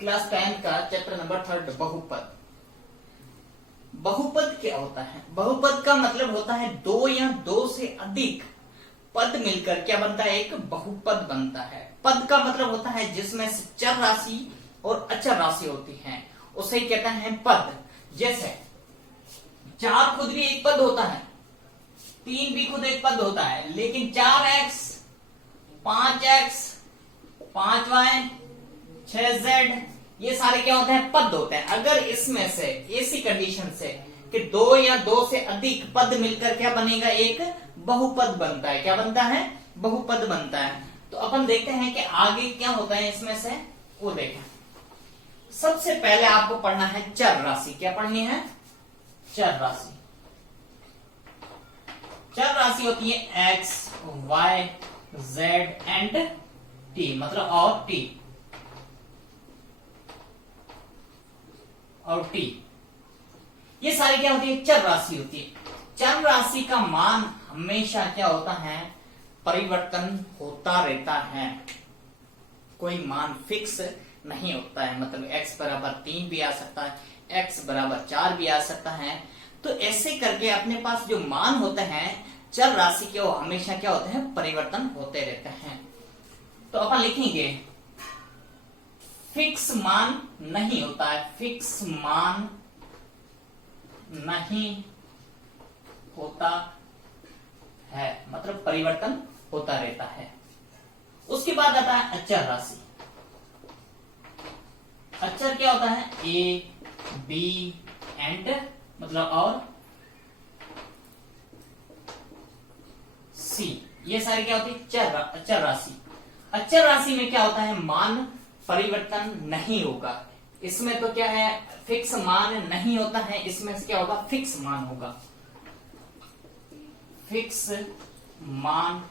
Class 10 का chapter number 3 बहुपद। बहुपद क्या होता है? बहुपद का मतलब होता है दो या दो से अधिक पद मिलकर क्या बनता है? एक बहुपद बनता है। पद का मतलब होता है जिसमें से चर राशि और अचर राशि होती है, उसे कहते हैं पद। जैसे 4 खुद भी एक पद होता है, 3 भी खुद एक पद होता है, लेकिन 4x 5x 5y 6z ये सारे क्या होते हैं? पद होते हैं। अगर इसमें से ऐसी कंडीशन से कि दो या दो से अधिक पद मिलकर क्या बनेगा? एक बहुपद बनता है। क्या बनता है? बहुपद बनता है। तो अपन देखते हैं कि आगे क्या होता है इसमें से, वो देखें। सबसे पहले आपको पढ़ना है चर राशि। क्या पढ़नी है? चर राशि। चर राशि होती है x, y, z and t, मतलब और t और t, ये सारी क्या होती है? चर राशि होती है। चर राशि का मान हमेशा क्या होता है? परिवर्तन होता रहता है, कोई मान फिक्स नहीं होता है। मतलब x बराबर 3 भी आ सकता है, x बराबर 4 भी आ सकता है। तो ऐसे करके अपने पास जो मान होते हैं चर राशि के, वो हमेशा क्या होते हैं? परिवर्तन होते रहते हैं। तो अपन लिखेंगे फिक्स मान नहीं होता है, फिक्स मान नहीं होता है, मतलब परिवर्तन होता रहता है। उसके बाद आता है अचर राशि। अचर क्या होता है? ए, बी एंड मतलब और सी, ये सारी क्या होती है? अचर राशि। अचर राशि में क्या होता है? मान परिवर्तन नहीं होगा। इसमें तो क्या है? फिक्स मान नहीं होता है, इसमें से क्या होगा? फिक्स मान होगा। फिक्स मान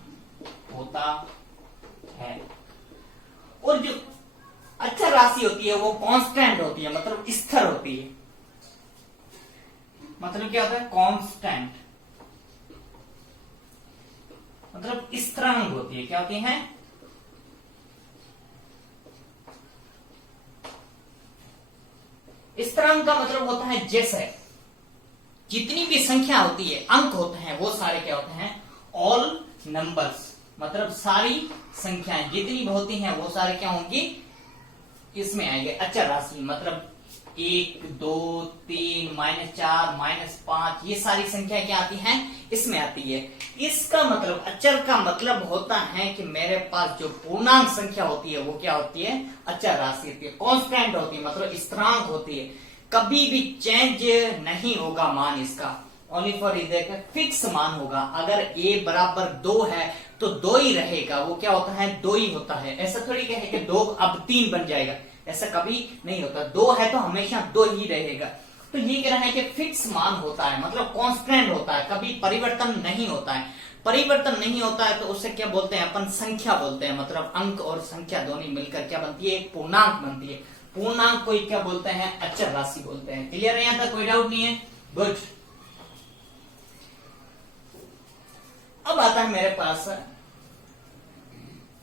होता है। और जो अचर राशि होती है वो कांस्टेंट होती है, मतलब स्थिर होती है। मतलब क्या होता है? कांस्टेंट मतलब स्थिरांक होती है। क्या होती है? स्थिरांक का मतलब होता है जैसे जितनी भी संख्या होती है, अंक होते हैं, वो सारे क्या होते हैं? ऑल नंबर्स, मतलब सारी संख्याएं जितनी भी होती हैं वो सारे क्या होंगी? इसमें आएंगे अचर राशि। मतलब 1 2 3 -4 -5 ये सारी संख्या क्या आती हैं? इसमें आती है। इसका मतलब अचर का मतलब होता है कि मेरे पास जो पूर्णांक संख्या होती है वो क्या होती है? अचर राशि होती है, कांस्टेंट होती है, मतलब स्थिरांक होती है, कभी भी चेंज नहीं होगा मान इसका। ओनली फॉर फिक्स मान होगा। अगर a बराबर 2 है तो 2 ही रहेगा, वो क्या होता है? 2 ही होता है। ऐसा थोड़ी कहे कि 2 अब 3 बन जाएगा, ऐसा कभी नहीं होता। 2 है तो हमेशा 2 ही रहेगा। तो ये कह रहा है कि फिक्स मान होता है, मतलब कांस्टेंट होता है, कभी परिवर्तन नहीं होता है। परिवर्तन नहीं होता है तो उससे क्या बोलते हैं? अपन संख्या बोलते हैं। मतलब अंक और संख्या दोनों मिलकर क्या बनती है? एक पूर्णांक बनती है। पूर्णांक को क्या बोलते हैं? अचर राशि बोलते हैं। क्लियर है? यहां तक कोई डाउट नहीं है? गुड। अब आता है मेरे पास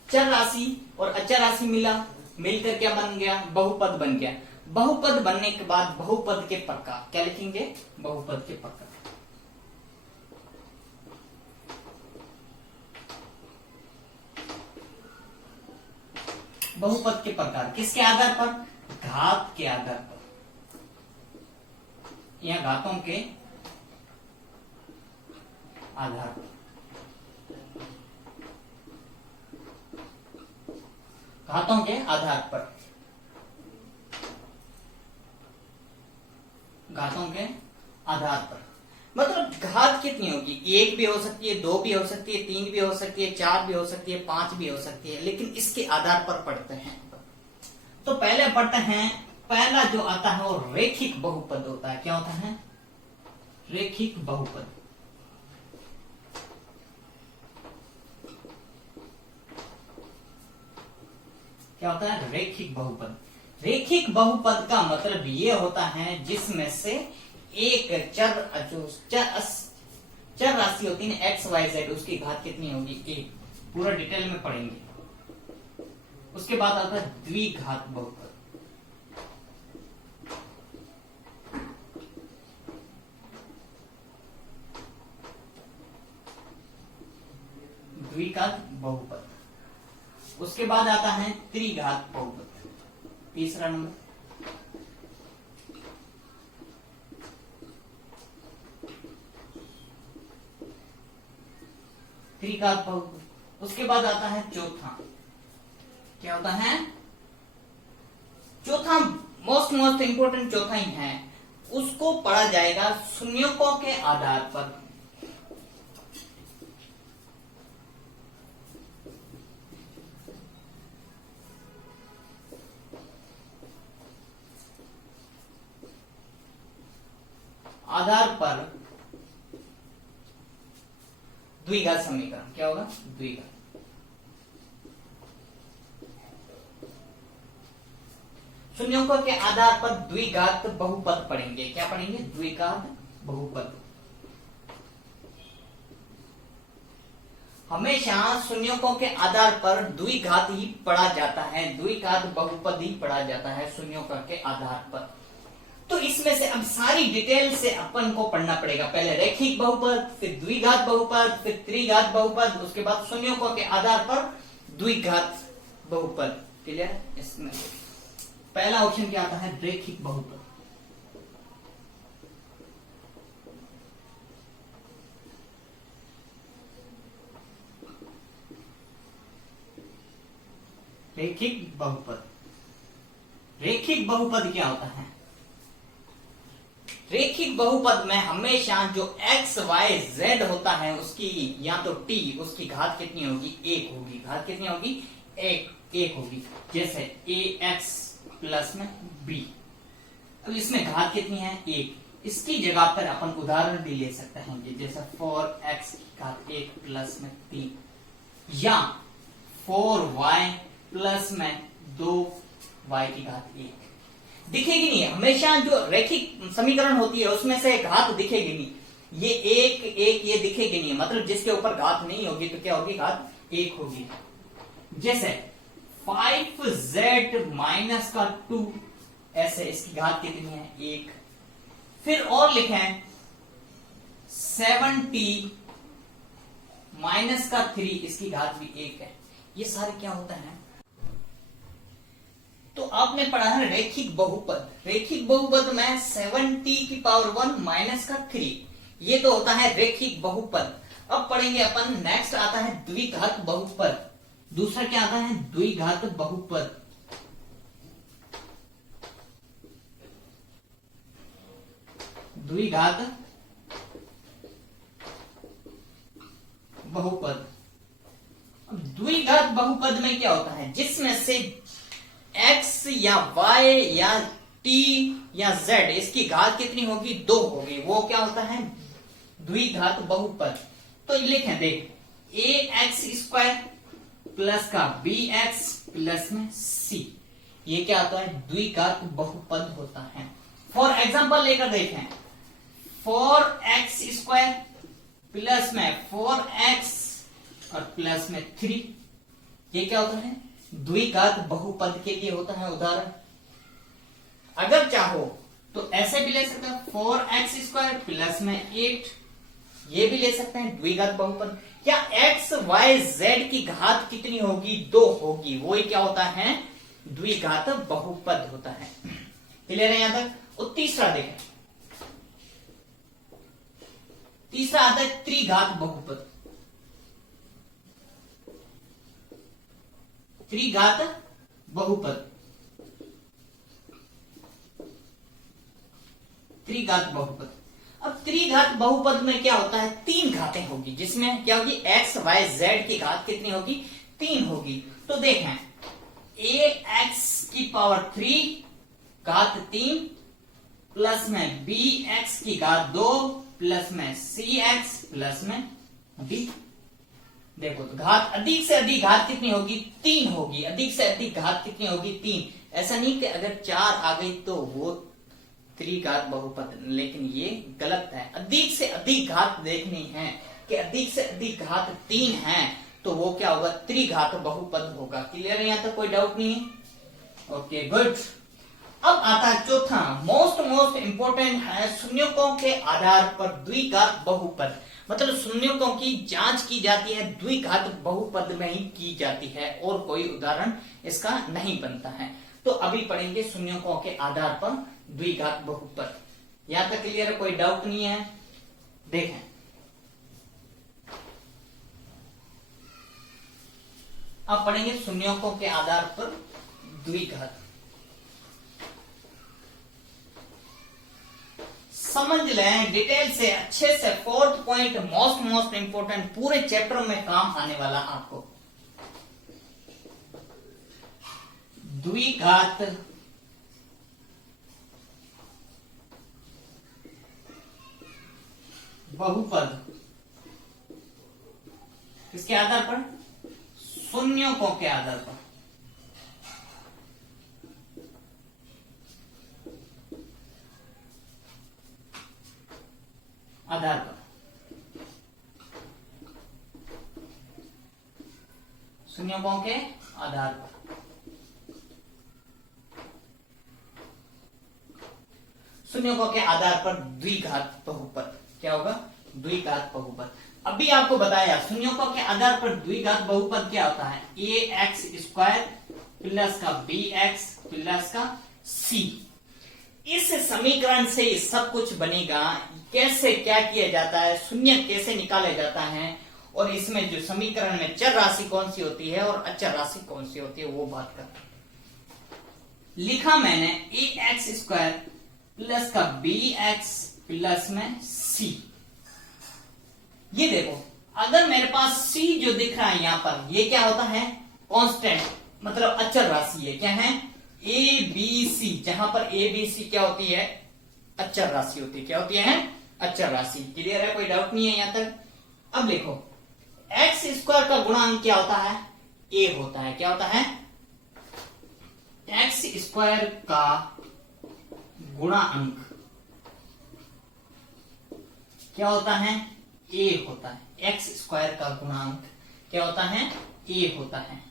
चर राशि और अचर राशि मिलकर क्या बन गया? बहुपद बन गया। बहुपद बनने के बाद बहुपद के प्रकार क्या लिखेंगे? बहुपद के प्रकार। बहुपद के प्रकार किसके आधार पर? घात के आधार पर, या घातों के आधार पर। घातों के आधार पर, घातों के आधार पर मतलब घात कितनी होगी? 1 भी हो सकती है, 2 भी हो सकती है, 3 भी हो सकती है, 4 भी हो सकती है, 5 भी हो सकती है, लेकिन इसके आधार पर पढ़ते हैं। तो पहले पढ़ते हैं, पहला जो आता है वो रेखिक बहुपद होता है। क्या होता है? रेखिक बहुपद। क्या होता है? रेखिक बहुपद। रेखिक बहुपद का मतलब ये होता है जिसमें से एक चर राशि होती है एक्स वाई जेड, उसकी घात कितनी होगी? 1। पूरा डिटेल में पढ़ेंगे। उसके बाद आता है द्विघात बहुपद। उसके बाद आता है त्रिघात बहुपद, तीसरा नंबर। त्रिघात बहुपद। उसके बाद आता है चौथा, क्या होता है चौथा, मोस्ट इंपोर्टेंट चौथा ही है, उसको पढ़ा जाएगा शून्यकों के आधार पर। आधार पर द्विघात समीकरण, क्या होगा द्विघात। शून्यों के आधार पर द्विघात बहुपद पढ़ेंगे, क्या पढ़ेंगे द्विघात बहुपद। हमेशा शून्यों के आधार पर द्विघात ही पढ़ा जाता है, द्विघात बहुपद ही पढ़ा जाता है शून्यों के आधार पर। तो इसमें से अब सारी डिटेल से अपन को पढ़ना पड़ेगा, पहले रैखिक बहुपद, फिर द्विघात बहुपद, फिर त्रिघात बहुपद, उसके बाद शून्यों के आधार पर द्विघात बहुपद। क्लियर? इसमें पहला ऑप्शन क्या आता है रैखिक बहुपद। रैखिक बहुपद, रैखिक बहुपद क्या होता है? रैखिक बहुपद में हमेशा जो x y z होता है उसकी या तो t उसकी घात कितनी होगी एक होगी, घात कितनी होगी एक होगी। जैसे ax प्लस में b, अब इसमें घात कितनी है एक, इसकी जगह पर अपन उदाहरण भी ले सकते हैं जैसे 4x की घात 1 प्लस में 3 या 4y प्लस में 2y की घात 1। दिखेगी नहीं, हमेशा जो रैखिक समीकरण होती है उसमें से घात दिखेगी नहीं, ये एक ये दिखेगी नहीं, मतलब जिसके ऊपर घात नहीं होगी तो क्या होगी घात एक होगी। जैसे 5z माइनस का 2, ऐसे इसकी घात कितनी है एक। फिर और लिखें 7t माइनस का 3, इसकी घात भी एक है। ये सारे क्या होता है? तो आपने पढ़ा है रैखिक बहुपद, रैखिक बहुपद में 7t की पावर 1 माइनस का 3, ये तो होता है रैखिक बहुपद। अब पढ़ेंगे अपन, नेक्स्ट आता है द्विघात बहुपद। दूसरा क्या आता है द्विघात बहुपद। द्विघात बहुपद, अब द्विघात बहुपद में क्या होता है जिसमें से x या y या t या z इसकी घात कितनी होगी 2 होगी, वो क्या होता है द्विघात बहुपद। तो लिखें देख ax स्क्वायर प्लस का bx प्लस में c, ये क्या होता है द्विघात बहुपद होता है। फॉर एग्जांपल लेकर देखें 4x स्क्वायर प्लस में 4x और प्लस में 3, ये क्या होता है द्विघात बहुपद के लिए होता है उदाहरण। अगर चाहो तो ऐसे भी ले सकते हैं 4x स्क्वायर प्लस में 8, ये भी ले सकते हैं द्विघात बहुपद। या x y z की घात कितनी होगी 2 होगी, वो क्या होता है द्विघात बहुपद होता है। क्लियर है यहां तक? और तीसरा देखें, तीसरा आता है त्रिघात बहुपद। त्रिघात बहुपद, त्रिघात बहुपद। अब त्रिघात बहुपद में क्या होता है 3 घातें होगी, जिसमें क्या होगी x y z की घात कितनी होगी 3 होगी। तो देखें ax की पावर 3 घात 3 प्लस में bx की घात 2 प्लस में cx प्लस में d। देखो तो घात अधिक से अधिक घात कितनी होगी 3 होगी, अधिक से अधिक घात कितनी होगी 3। ऐसा नहीं कि अगर 4 आ गई तो वो त्रिघात बहुपद, लेकिन ये गलत है। अधिक से अधिक घात देखनी है कि अधिक से अधिक घात 3 है तो वो क्या होगा त्रिघात बहुपद होगा। क्लियर है? यहां तक कोई डाउट नहीं है? Okay good. अब आता है चौथा, मोस्ट इंपोर्टेंट है, शून्यकों के आधार पर द्विघात बहुपद। मतलब शून्यकों की जांच की जाती है द्विघात बहुपद में ही की जाती है, और कोई उदाहरण इसका नहीं बनता है। तो अभी पढ़ेंगे शून्यकों के आधार पर द्विघात बहुपद। यहां तक क्लियर है, कोई डाउट नहीं है? देखें, अब पढ़ेंगे शून्यकों के आधार पर द्विघात। समझ लें डिटेल से, अच्छे से। फोर्थ पॉइंट मोस्ट इंपोर्टेंट, पूरे चैप्टर में काम आने वाला आपको। द्विघात बहुपद किसके आधार पर? शून्यकों के आधार पर। आधार पर शून्यकों के आधार पर। शून्यकों के आधार पर द्विघात बहुपद क्या होगा? द्विघात बहुपद। अभी आपको बताया शून्यकों के आधार पर द्विघात बहुपद क्या होता है? ए एक्स स्क्वायर प्लस का बी एक्स प्लस का सी। इस समीकरण से सब कुछ बनेगा। कैसे क्या किया जाता है, शून्य कैसे निकाला जाता है, और इसमें जो समीकरण में चर राशि कौन सी होती है और अचर राशि कौन सी होती है, वो बात करते हैं। लिखा मैंने ए एक्स स्क्वायर प्लस का बी एक्स प्लस में सी। ये देखो, अगर मेरे पास सी जो दिख रहा है यहां पर, ये क्या होता है? कांस्टेंट, मतलब अचर राशि है। क्या है? A B C. जहां पर ए बी सी क्या होती है? अचर राशि होती है। क्या होती है? अचर राशि। क्लियर है? कोई डाउट नहीं है यहां तक? अब देखो, एक्स स्क्वायर का गुणांक क्या होता है? ए होता है। क्या होता है? एक्स स्क्वायर का गुणांक क्या होता है? ए होता है। एक्स स्क्वायर का गुणांक क्या होता है? ए होता है।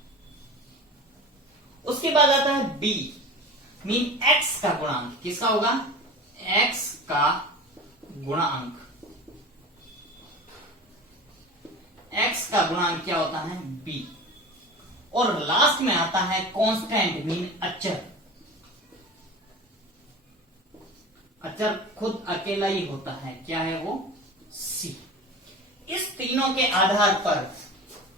उसके बाद आता है बी, मीन एक्स का गुणांक। किसका होगा? एक्स का गुणांक। एक्स का गुणांक क्या होता है? बी। और लास्ट में आता है कांस्टेंट, मीन अचर। अचर खुद अकेला ही होता है। क्या है वो? सी। इस तीनों के आधार पर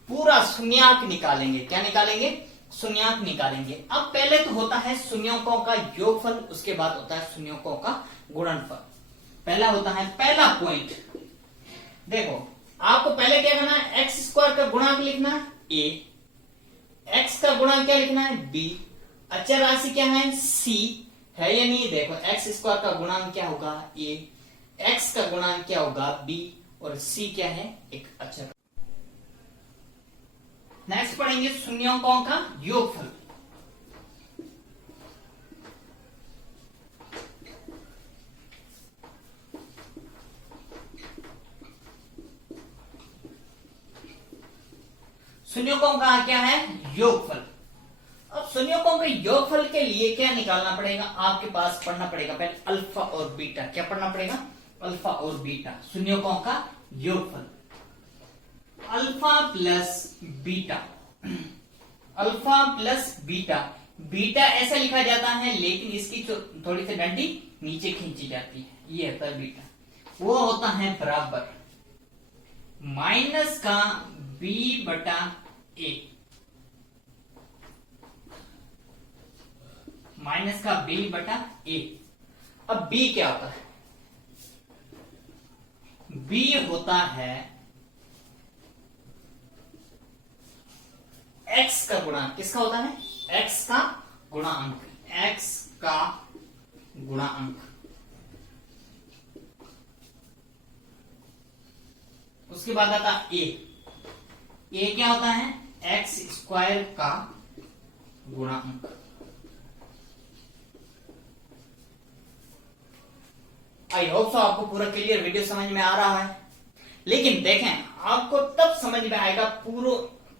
पूरा शून्याक निकालेंगे। क्या निकालेंगे? शून्याक निकालेंगे। अब पहले तो होता है शून्यकों का योगफल, उसके बाद होता है शून्यकों का गुणनफल। पहला होता है, पहला पॉइंट देखो, आपको पहले क्या करना है? एक्स स्क्वायर का गुणांक लिखना है ए, एक्स का गुणांक क्या लिखना है? बी। अचर राशि क्या है? सी है या नहीं? देखो, एक्स स्क्वायर का गुणांक क्या होगा? ए, एक्स का गुणांक क्या होगा? बी, और सी क्या है? एक अचर। नेक्स्ट पढ़ेंगे शून्यकों का योगफल। शून्यकों का क्या है? योगफल। अब शून्यकों के योगफल के लिए क्या निकालना पड़ेगा? आपके पास पढ़ना पड़ेगा पहले अल्फा और बीटा। क्या पढ़ना पड़ेगा? अल्फा और बीटा। शून्यकों का योगफल alpha plus beta. Alpha plus beta. Beta ऐसा लिखा जाता है, लेकिन इसकी थोड़ी सी डंडी नीचे खींची जाती है। ये होता है बीटा। वो होता है बराबर माइनस का बी बटा ए। माइनस का बी बटा ए। अब बी क्या होता है? बी होता है एक्स का गुणांक। किसका होता है? एक्स का गुणांक। एक्स का गुणांक। उसके बाद आता ए। ए क्या होता है? एक्स स्क्वायर का गुणांक। आई होप सो आपको पूरा क्लियर वीडियो समझ में आ रहा है। लेकिन देखें, आपको तब समझ में आएगा,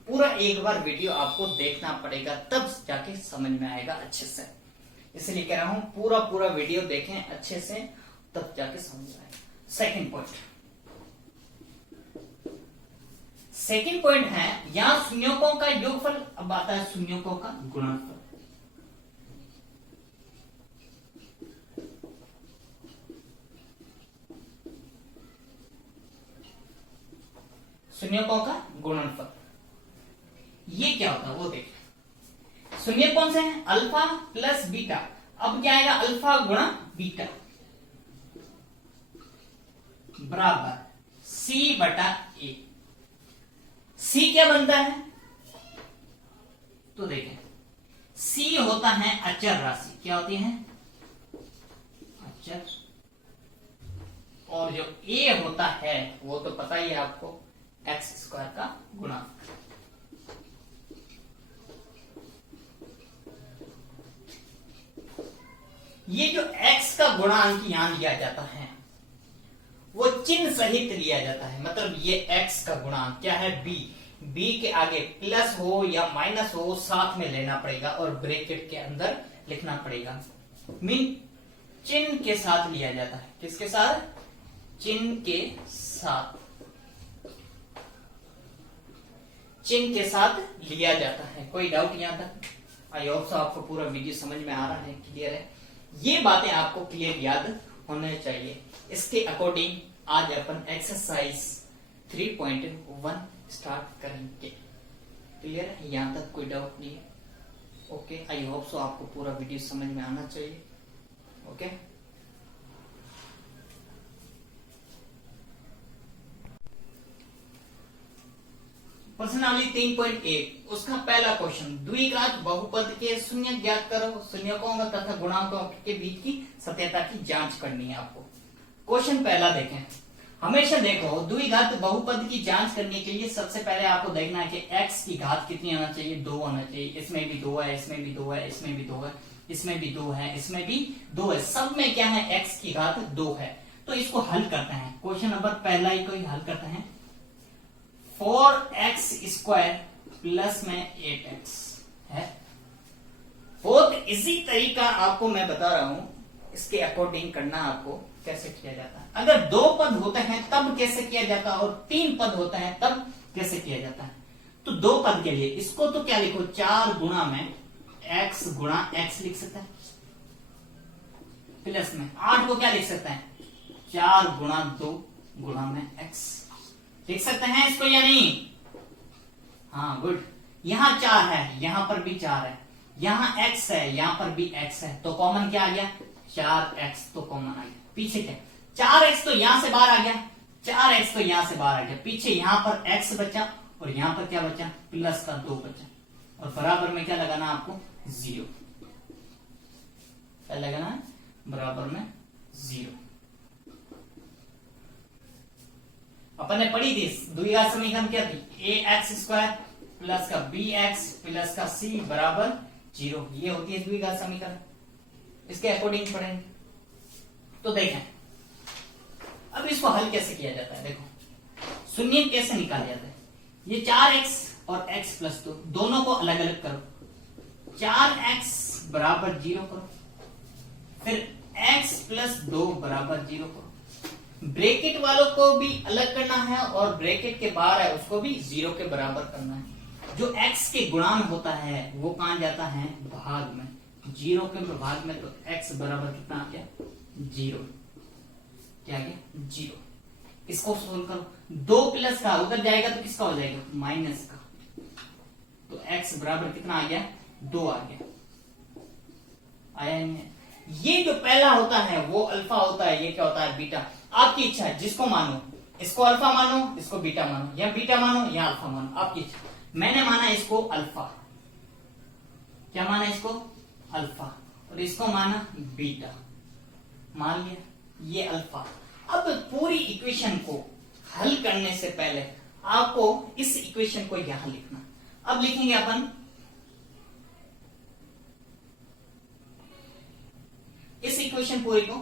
पूरा एक बार वीडियो आपको देखना पड़ेगा, तब जाके समझ में आएगा अच्छे से। इसलिए कह रहा हूं पूरा पूरा वीडियो देखें अच्छे से, तब जाके समझ आए। सेकंड पॉइंट, सेकंड पॉइंट है यहां शून्यकों का योगफल, अब आता है शून्यकों का गुणनफल। शून्यकों का गुणनफल ये क्या होता है वो देखिए। शून्य कौन से हैं? Alpha plus beta. अब क्या आएगा? अल्फा गुणा बीटा बराबर सी बटा ए। सी क्या बनता है? तो देखें, सी होता है अचर राशि। क्या होती है? अचर। और जो ए होता है वो तो पता ही है आपको, एक्स स्क्वायर का गुणा। ये जो x का गुणांक यहां लिया जाता है वो चिन्ह सहित लिया जाता है, मतलब ये x का गुणांक क्या है? b के आगे प्लस हो या माइनस हो साथ में लेना पड़ेगा और ब्रैकेट के अंदर लिखना पड़ेगा। मीन चिन्ह के साथ लिया जाता है। किसके साथ? चिन्ह के साथ, चिन्ह के साथ लिया जाता है। कोई डाउट यहां तक? आई होप सो आपको पूरा वीडियो समझ में आ रहा है, क्लियर है। ये बातें आपको क्लियर याद होने चाहिए। इसके अकॉर्डिंग आज अपन एक्सरसाइज 3.1 स्टार्ट करेंगे। क्लियर है? यहां तक कोई डाउट नहीं है? ओके, आई होप सो आपको पूरा वीडियो समझ में आना चाहिए। ओके, प्रश्नावली 3.1 उसका पहला क्वेश्चन, द्विघात बहुपद के शून्य ज्ञात करो। शून्यकों तथा गुणांकों के बीच की सत्यता की जांच करनी है आपको। क्वेश्चन पहला देखें। हमेशा देखो, द्विघात बहुपद की जांच करने के लिए सबसे पहले आपको देखना है कि x की घात कितनी आना चाहिए? 2 आना चाहिए। इसमें भी 2 है, इसमें भी 2 है, इसमें भी 2 है, इसमें भी 2 है, इसमें भी 2 है। सब में क्या है? x की घात 2 है। तो इसको हल करते हैं। क्वेश्चन नंबर पहला ही को ही हल करते हैं। 4x स्क्वायर प्लस में 8x है। बहुत इजी तरीका आपको मैं बता रहा हूं, इसके अकॉर्डिंग करना आपको कैसे किया जाता है। अगर 2 पद होते हैं तब कैसे किया जाता है, और 3 पद होते हैं तब कैसे किया जाता है। तो 2 पद के लिए इसको तो क्या लिखो? 4 गुणा में x गुणा x लिख सकते हैं, प्लस में 8 को क्या लिख सकते हैं? 4 गुणा 2 गुणा में x लिख सकते हैं इसको या नहीं? हाँ, गुड। यहां 4 है, यहां पर भी 4 है, यहां x है, यहां पर भी x है, तो कॉमन क्या आ गया? 4x तो कॉमन आ गया। पीछे क्या? 4x तो यहां से बाहर आ गया, 4x तो यहां से बाहर आ गया। पीछे यहां पर x बचा और यहां पर क्या बचा? प्लस का 2 बचा। और बराबर में क्या लगाना आपको? 0। क्या लगाना है? बराबर में 0। अपन ने पढ़ी थी द्विघात समीकरण क्या थी? ax स्क्वायर प्लस का bx प्लस का c बराबर 0। ये होती है द्विघात समीकरण। इसके अकॉर्डिंग पढ़ेंगे। तो देखें अब इसको हल कैसे किया जाता है। देखो, शून्य कैसे निकाला जाता है। ये 4x और x प्लस 2 दोनों को अलग अलग करो। 4x बराबर 0 करो, फिर x प्लस 2 बराबर 0 करो। ब्रैकेट वालों को भी अलग करना है और ब्रैकेट के बाहर है उसको भी 0 के बराबर करना है। जो x के गुणांक होता है वो कहां जाता है? भाग में। 0 के भाग में, तो x बराबर कितना आ गया? 0। क्या आ गया? 0। इसको सोल्व करो। 2 प्लस का उधर जाएगा तो किसका हो जाएगा? माइनस का। तो x बराबर कितना आ गया? 2 आ गया। आया नहीं? ये जो पहला होता है वो अल्फा होता है, ये क्या होता है? बीटा। आपकी इच्छा है, जिसको मानो, इसको अल्फा मानो, इसको बीटा मानो, या बीटा मानो या अल्फा मानो, आपकी इच्छा। मैंने माना इसको अल्फा। क्या माना इसको? अल्फा। और इसको माना बीटा। मान लिया ये अल्फा। अब पूरी इक्वेशन को हल करने से पहले आपको इस इक्वेशन को यहां लिखना। अब लिखेंगे अपन इस इक्वेशन पूरी को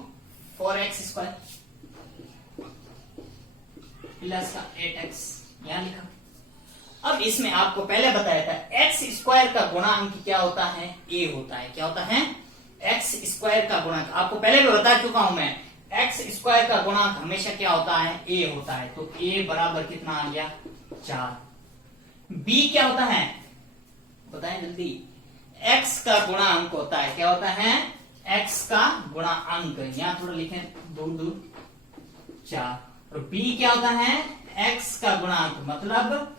4x स्क्वायर प्लस का 8x यहां लिखा। अब इसमें आपको पहले बताया था x स्क्वायर का गुणांक क्या होता है? a होता है। क्या होता है? एक्स स्क्वायर का गुणक, आपको पहले भी बता चुका हूं मैं, एक्स स्क्वायर का गुणक हमेशा क्या होता है, ए होता है। तो ए बराबर कितना आ गया, 4। बी क्या होता है बताएं जल्दी, एक्स का गुणांक होता है, क्या होता है, एक्स का गुणांक, यहां थोड़ा लिखें दूर दूर, 4। और बी क्या होता है, एक्स का गुणांक, मतलब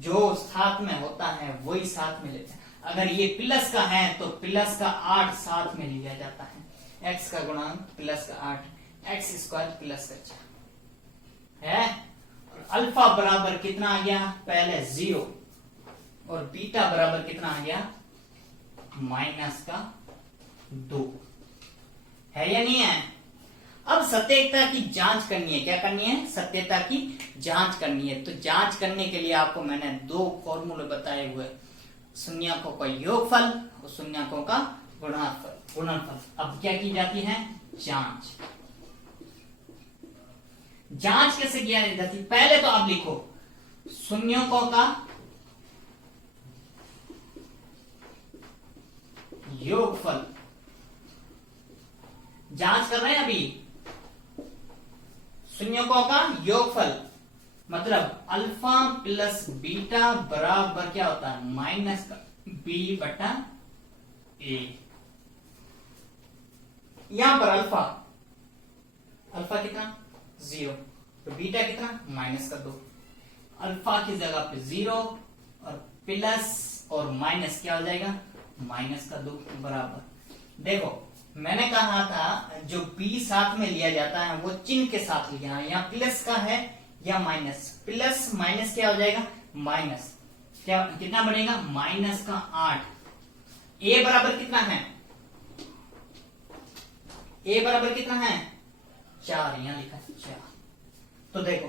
जो साथ में होता है वही साथ में लेते हैं। अगर ये प्लस का है तो प्लस का 8 साथ में लिया जाता है। एक्स का गुणांक प्लस का 8, एक्स स्क्वायर प्लस का 4 है। और अल्फा बराबर कितना आ गया, पहले 0, और बीटा बराबर कितना आ गया, माइनस का 2 है या नहीं है। अब सत्यता की जांच करनी है, क्या करनी है, सत्यता की जांच करनी है। तो जांच करने के लिए आपको मैंने 2 फॉर्मूले बताए हुए, शून्यकों का योगफल और शून्यकों का गुणनफल। अब क्या की जाती है, जांच। जांच कैसे किया जाती है, पहले तो आप लिखो शून्यकों का योगफल, जांच कर रहे हैं अभी, शून्यकों का योगफल मतलब अल्फा प्लस बीटा बराबर क्या होता है, माइनस का बी बटा ए। यहां पर अल्फा, अल्फा कितना 0, तो बीटा कितना माइनस का 2। अल्फा की जगह पे 0 और प्लस और माइनस क्या हो जाएगा, माइनस का 2 बराबर। देखो मैंने कहा था जो बी साथ में लिया जाता है वो चिन्ह के साथ लिया है, यहाँ प्लस का है या माइनस, प्लस माइनस क्या हो जाएगा, माइनस, क्या कितना बनेगा, माइनस का 8। ए बराबर कितना है, ए बराबर कितना है 4, यहां लिखा 4। तो देखो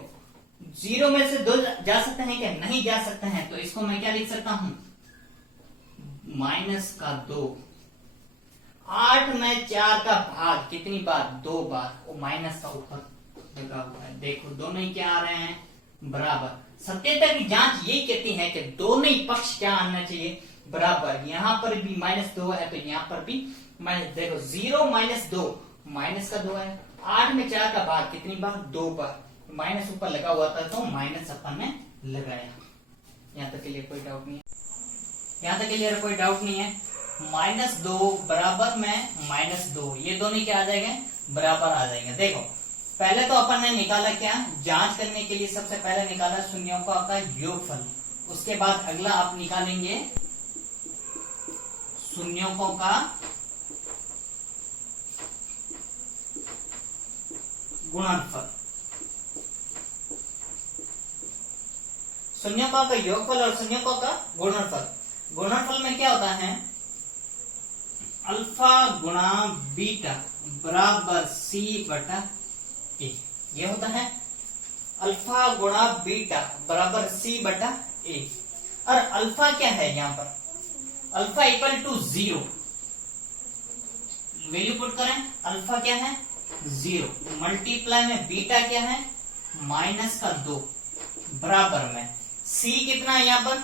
0 में से 2 जा सकते हैं क्या, नहीं जा सकते हैं। तो इसको मैं क्या लिख सकता हूं, माइनस का 2। 8 में 4 का भाग कितनी बार, 2 बार, वो माइनस का ऊपर लगा हुआ है। देखो दोनों ही क्या आ रहे हैं, बराबर। सत्यता की जांच यही कहती है कि दोनों ही पक्ष क्या आना चाहिए, बराबर। यहां पर भी -2 है तो यहां पर भी माइनस। देखो 0 माइनस 2, माइनस का 2 है। 8 में 4 का भाग कितनी बार, 2 बार, माइनस ऊपर लगा हुआ था तो माइनस अपन ने लगाया। यहां तक के लिए कोई डाउट नहीं है, यहां तक के लिए कोई डाउट नहीं है। -2 बराबर में -2, ये दोनों क्या आ जाएंगे, बराबर आ जाएंगे। देखो पहले तो अपन ने निकाला क्या, जांच करने के लिए सबसे पहले निकाला शून्यों का योगफल, उसके बाद अगला आप निकालेंगे शून्यों का गुणनफल। शून्यों का योगफल और शून्यों का गुणनफल। गुणनफल में क्या होता है, अल्फा गुणा बीटा बराबर सी बटा ए, ये होता है अल्फा गुणा बीटा बराबर सी बटा ए। और अल्फा क्या है, यहां पर alpha equal to 0, value put करें, अल्फा क्या है 0, मल्टीप्लाई में बीटा क्या है -2 बराबर में सी कितना है, यहां पर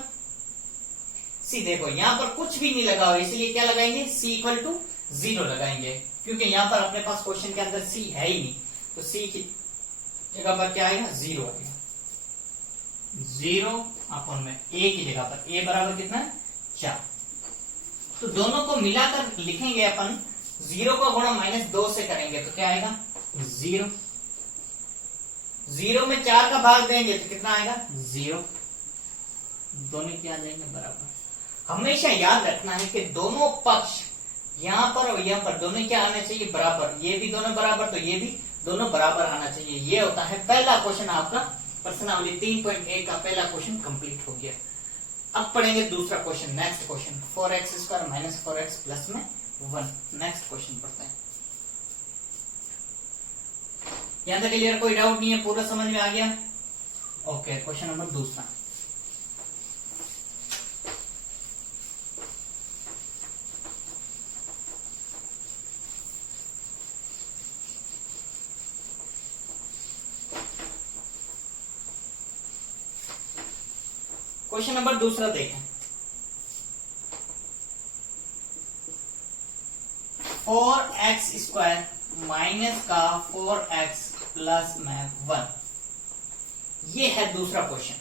सी देखो यहां पर कुछ भी नहीं लगा हुआ, इसलिए क्या लगाएंगे, सी इक्वल टू 0 लगाएंगे, क्योंकि यहां पर अपने पास क्वेश्चन के अंदर सी है ही नहीं। तो सी की जगह पर क्या आएगा, 0 आएगा। 0 अपन में ए की जगह पर ए बराबर कितना है 4। तो दोनों को मिलाकर लिखेंगे अपन, 0 का गुणा -2 से करेंगे तो क्या आएगा 0। 0 में 4 का भाग देंगे तो कितना आएगा 0। दोनों क्या आ जाएंगे बराबर। हमेशा याद रखना है कि दोनों पक्ष यहां पर और यहां पर दोनों क्या आना चाहिए, बराबर। ये भी दोनों बराबर तो ये भी दोनों बराबर आना चाहिए। ये होता है पहला क्वेश्चन, आपका प्रश्नावली 3.1 का पहला क्वेश्चन कंप्लीट हो गया। अब पढ़ेंगे दूसरा question, next question 4x² - 4x plus में 1। नेक्स्ट क्वेश्चन पढ़ते हैं। यहां तक क्लियर, कोई डाउट नहीं है, पूरा समझ में आ गया। ओके, क्वेश्चन नंबर दूसरा। क्वेश्चन नंबर दूसरा देखें। 4x² माइनस का 4x प्लस में 1। ये है दूसरा क्वेश्चन।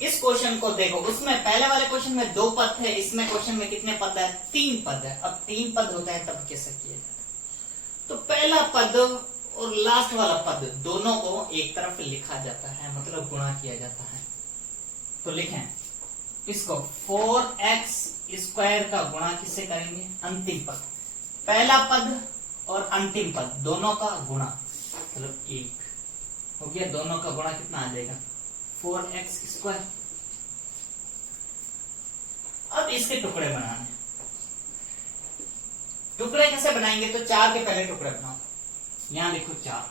इस क्वेश्चन को देखो, उसमें पहले वाले क्वेश्चन में 2 पद थे, इसमें क्वेश्चन में कितने पद है? 3 पद है। अब 3 पद होता है तब कैसे किया जाता है? तो पहला पद और लास्ट वाला पद दोनों को एक तरफ लिखा जाता है, मतलब गुणा किया जाता है। तो लिखें इसको 4x² का गुणा किससे करेंगे? अंतिम पद, पहला पद और अंतिम पद दोनों का गुणा, मतलब 1 हो गया। दोनों का गुणा कितना आ जाएगा? 4x²। अब इसके टुकड़े बनाने, टुकड़े कैसे बनाएंगे? तो 4 के पहले टुकड़े बनाओ। यहां लिखो 4,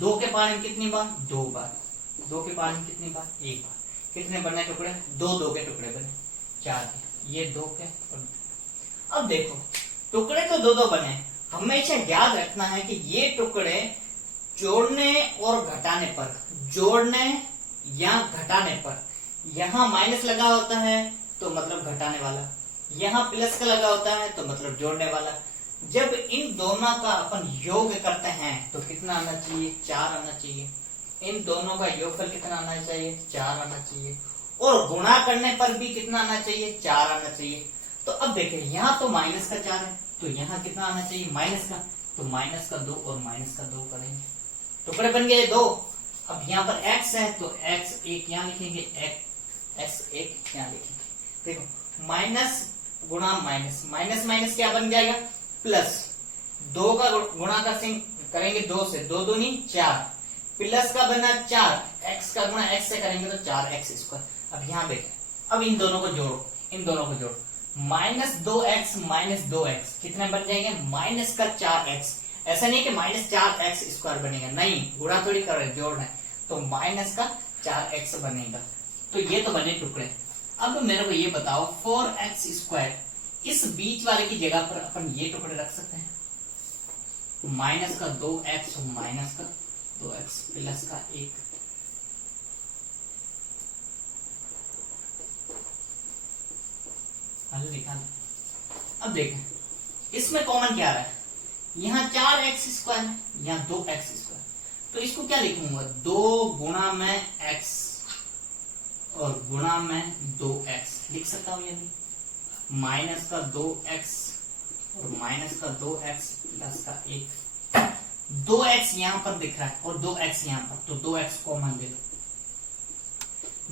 2 के पारे में कितनी बार? 2 बार। 2 के पारे में कितनी बार? 1 बार। कितने बने टुकड़े? 2 के टुकड़े बने, 4 के, ये 2 के। अब देखो टुकड़े तो 2 बने, हमेशा याद रखना है कि ये टुकड़े जोड़ने और घटाने पर, जोड़ने या घटाने पर, यहां माइनस लगा होता है तो मतलब घटाने वाला, यहां प्लस का लगा होता है तो मतलब जोड़ने वाला। जब इन दोनों का अपन योग करते हैं तो कितना आना चाहिए? 4 आना चाहिए। इन दोनों का योगफल कितना आना चाहिए? 4 आना चाहिए। और गुणा करने पर भी कितना आना चाहिए? 4 आना चाहिए। तो अब देखिए यहाँ तो माइनस का 4 है, तो यहाँ कितना आना चाहिए? माइनस का। तो माइनस का 2 और माइनस का 2 करेंगे, टुकड़े बन गए 2। अब यहाँ पर x है तो x1 यहाँ लिखेंगे, x1 यहाँ लिखेंगे। देखो माइनस गुणा माइनस, माइनस माइनस क्या बन जाएगा? प्लस। 2 का गुणा करेंगे 2 से, 2 दूनी 4, प्लस का बना 4, x का गुणा x से करेंगे तो 4x²। अब यहाँ देखें, अब इन दोनों को जोड़ो, इन दोनों को जोड़ो, -2x माइनस 2x कितने बन जाएंगे? माइनस का 4x। ऐसा नहीं कि -4x² बनेगा, नहीं, गुणा थोड़ी कर रहे, जोड़ रहे हैं, तो माइनस का 4x बनेगा। तो ये तो बने टुकड़े। अब मेरे को ये बताओ 4x², इस बीच वाले की जगह पर अपन ये टुकड़े रख सकते हैं, माइनस का 2x और माइनस का 2x प्लस का 1। हल निकाल। अब देखें इसमें कॉमन क्या आ रहा है? यहाँ 4x² है, यहाँ 2x², तो इसको क्या लिखूंगा? 2 गुणा में x और गुणा में 2x लिख सकता हूं, यानी माइनस का 2x और माइनस का 2x प्लस का 1। 2x यहां पर दिख रहा है और 2x यहां पर, तो 2x कॉमन ले लो।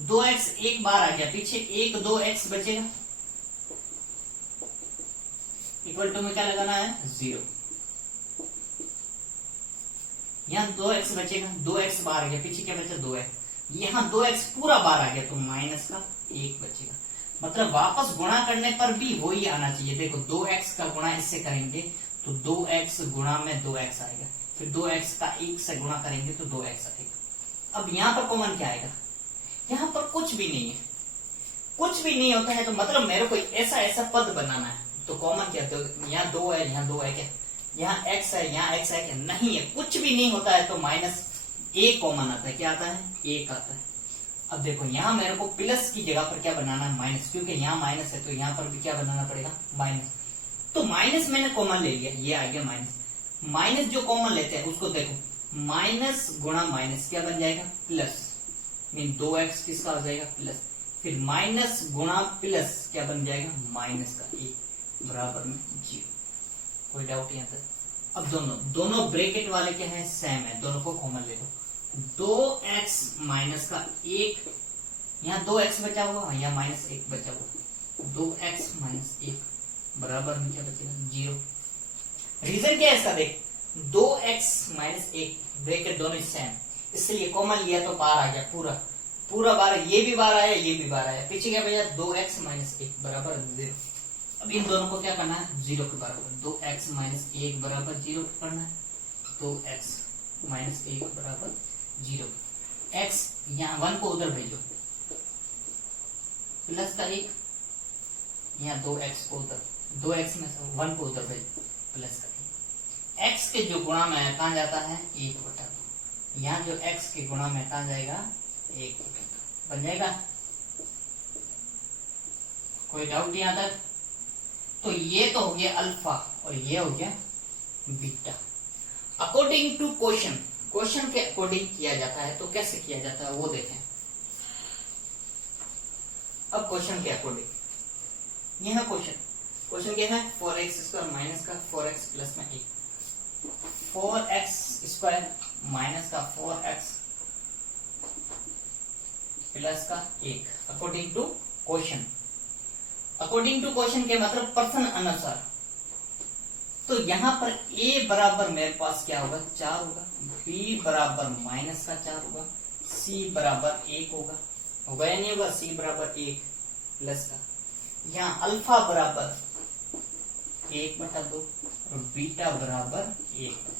2x एक बार आ गया, पीछे 1 2x बचेगा, इक्वल टू में क्या लगाना है? 0। यहाँ 2x बचेगा, 2x बाहर आ गया, पीछे क्या बचा? 2x। यहाँ 2x पूरा बाहर आ गया तो माइनस का 1 बचेगा। मतलब वापस गुणा करने पर भी वही आना चाहिए। देखो 2x का गुणा इससे करेंगे तो 2x गुणा में 2x आएगा, फिर 2x का 1 से गुणा करेंगे तो 2x आएगा। अब यहाँ पर कॉमन क्या आएगा? यहाँ पर कुछ भी नहीं है, कुछ भी नहीं होता है तो मतलब मेरे को ऐसा पद बनाना है, तो कॉमन क्या? तो यहाँ 2 है, यहाँ 2 है क्या? यहाँ x है, यहाँ x है क्या? नहीं है, कुछ भी नहीं होता है तो -1 कॉमन आता है। क्या आता है? 1 आता है। अब देखो यहाँ मेरे को प्लस की जगह पर क्या बनाना है? माइनस, क्योंकि यहाँ माइनस है तो यहाँ पर भी क्या बनाना पड़ेगा? माइनस। तो माइनस मैंने कॉमन ले लिया, ये आ गया माइनस। माइनस जो कॉमन लेते हैं उसको देखो, माइनस गुणा माइनस क्या बन जाएगा? प्लस। मीन 2x किसका हो जाएगा? प्लस। फिर माइनस गुणा प्लस क्या बन जाएगा? माइनस का 1 बराबर में 0। कोई डाउट यहाँ तक? अब दोनों ब्रैकेट वाले क्या है? सेम है, दोनों को कॉमन ले लो। 2x माइनस का 1, यहाँ 2x बचा हुआ, यहाँ -1 बचा हुआ, 2x माइनस 1 बराबर में क्या बचेगा? 0। रीजन क्या है इसका? देख 2x माइनस 1 ब्रैकेट दोनों सेम, इसलिए कॉमन लिया तो बाहर आ गया, पूरा बाहर, ये भी बाहर आया, ये भी बाहर आया, पीछे क्या बचा? 2x माइनस 1 बराबर 0। अब इन दोनों को क्या करना है? 0 के बराबर। 2x माइनस 1 बराबर 0 करना है, 2x माइनस 1 बराबर 0। x यहाँ 1 को उधर भेजो, प्लस का 1, यहाँ 2x को उधर, 2x में से 1 को उधर भेजो, प्लस का 1। x के जो गुणा में है कहाँ जाता है? 1/2। यहाँ जो x के गुणा में कहाँ जाएगा? 1/2 बन जाएगा। कोई डाउट यहाँ तक? तो ये तो हो गया अल्फा और ये हो गया beta. According to question, question के अकॉर्डिंग किया जाता है, तो कैसे किया जाता है वो देखें। अब क्वेश्चन के अकॉर्डिंग यह क्वेश्चन क्या है, 4x² माइनस का 4x प्लस में 1, 4x² माइनस का 4x प्लस का 1 according to question. According to question के मतलब प्रश्न अनुसार। तो यहां पर a बराबर मेरे पास क्या होगा, 4 होगा, b बराबर माइनस का 4 होगा, c बराबर 1 होगा या नहीं होगा, c बराबर 1 प्लस का, यहाँ अल्फा बराबर 1/2 और बीटा बराबर 1/2।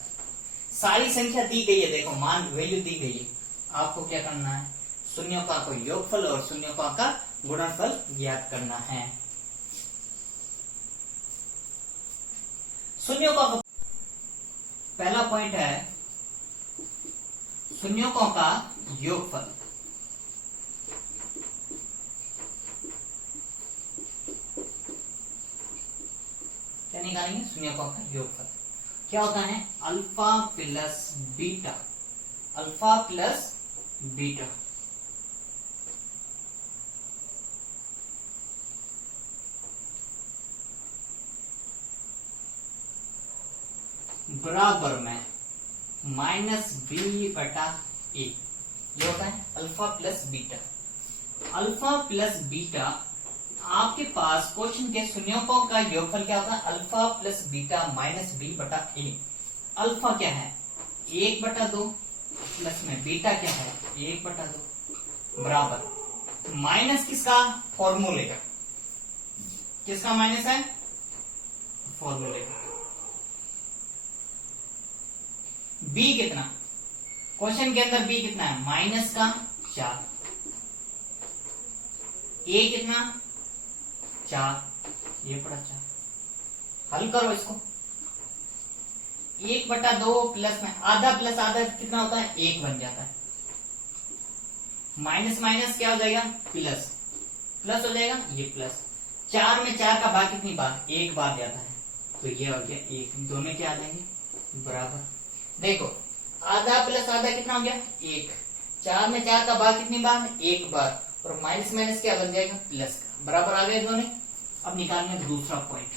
सारी संख्या दी गई है, देखो मान वैल्यू दी गई है। आपको क्या करना है, शून्यों का योगफल और शून्यों का गुणनफल ज्ञात करना है। शून्यों का पहला पॉइंट है शून्यों का योगफल। क्या निकालेंगे, शून्यों का योगफल क्या होता है, alpha plus beta, alpha plus beta बराबर में माइनस बी बटा ए। ये होता है alpha plus beta. Alpha plus beta आपके पास क्वेश्चन के शून्यों का योगफल क्या होता है, alpha plus beta minus B बटा ए। अल्फा क्या है 1/2 प्लस में बीटा क्या है 1/2 बराबर माइनस किसका, फॉर्मूले का, किसका माइनस है, फॉर्मूले का। बी कितना, क्वेश्चन के अंदर बी कितना है, माइनस का 4, ए कितना 4, ये पड़ा 4। हल करो इसको, 1/2 प्लस में आधा प्लस आधा कितना होता है, 1 बन जाता है। माइनस माइनस क्या हो जाएगा, प्लस, प्लस हो जाएगा, ये प्लस। 4 में 4 का भाग कितनी बार, 1 बार जाता है, तो ये हो गया 1। दोनों क्या आ जाएंगे बराबर। देखो आधा प्लस आधा कितना हो गया 1, 4 में 4 का भाग कितनी बार, 1 बार, और माइनस माइनस क्या बन जाएगा, प्लस का, बराबर आ गए दोनों। अब निकालने दूसरा पॉइंट,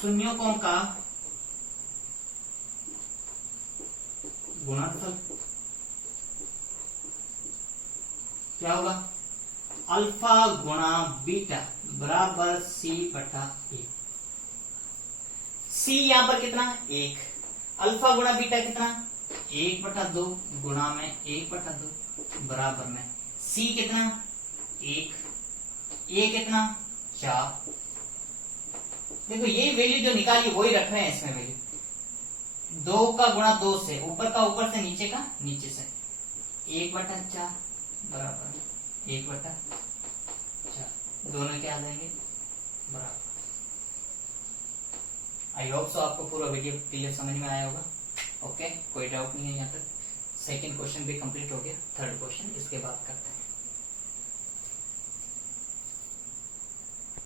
शून्यों का गुणनफल क्या होगा, अल्फा गुणा बीटा बराबर c बटा ए। c यहां पर कितना 1, अल्फा गुणा बीटा कितना 1/2 गुणा में 1/2 बराबर में c कितना 1, a कितना 4। देखो ये वैल्यू जो निकाली वही रख रहे हैं इसमें वैल्यू। 2 का गुणा 2 से, ऊपर का ऊपर से, नीचे का नीचे से, 1/4 बराबर 1/4। दोनों क्या आ जाएंगे बराबर। आई होप सो आपको पूरा वीडियो क्लियर समझ में आया होगा। ओके, कोई डाउट नहीं है यहाँ तक। सेकंड क्वेश्चन भी कंप्लीट हो गया, थर्ड क्वेश्चन इसके बाद करते हैं।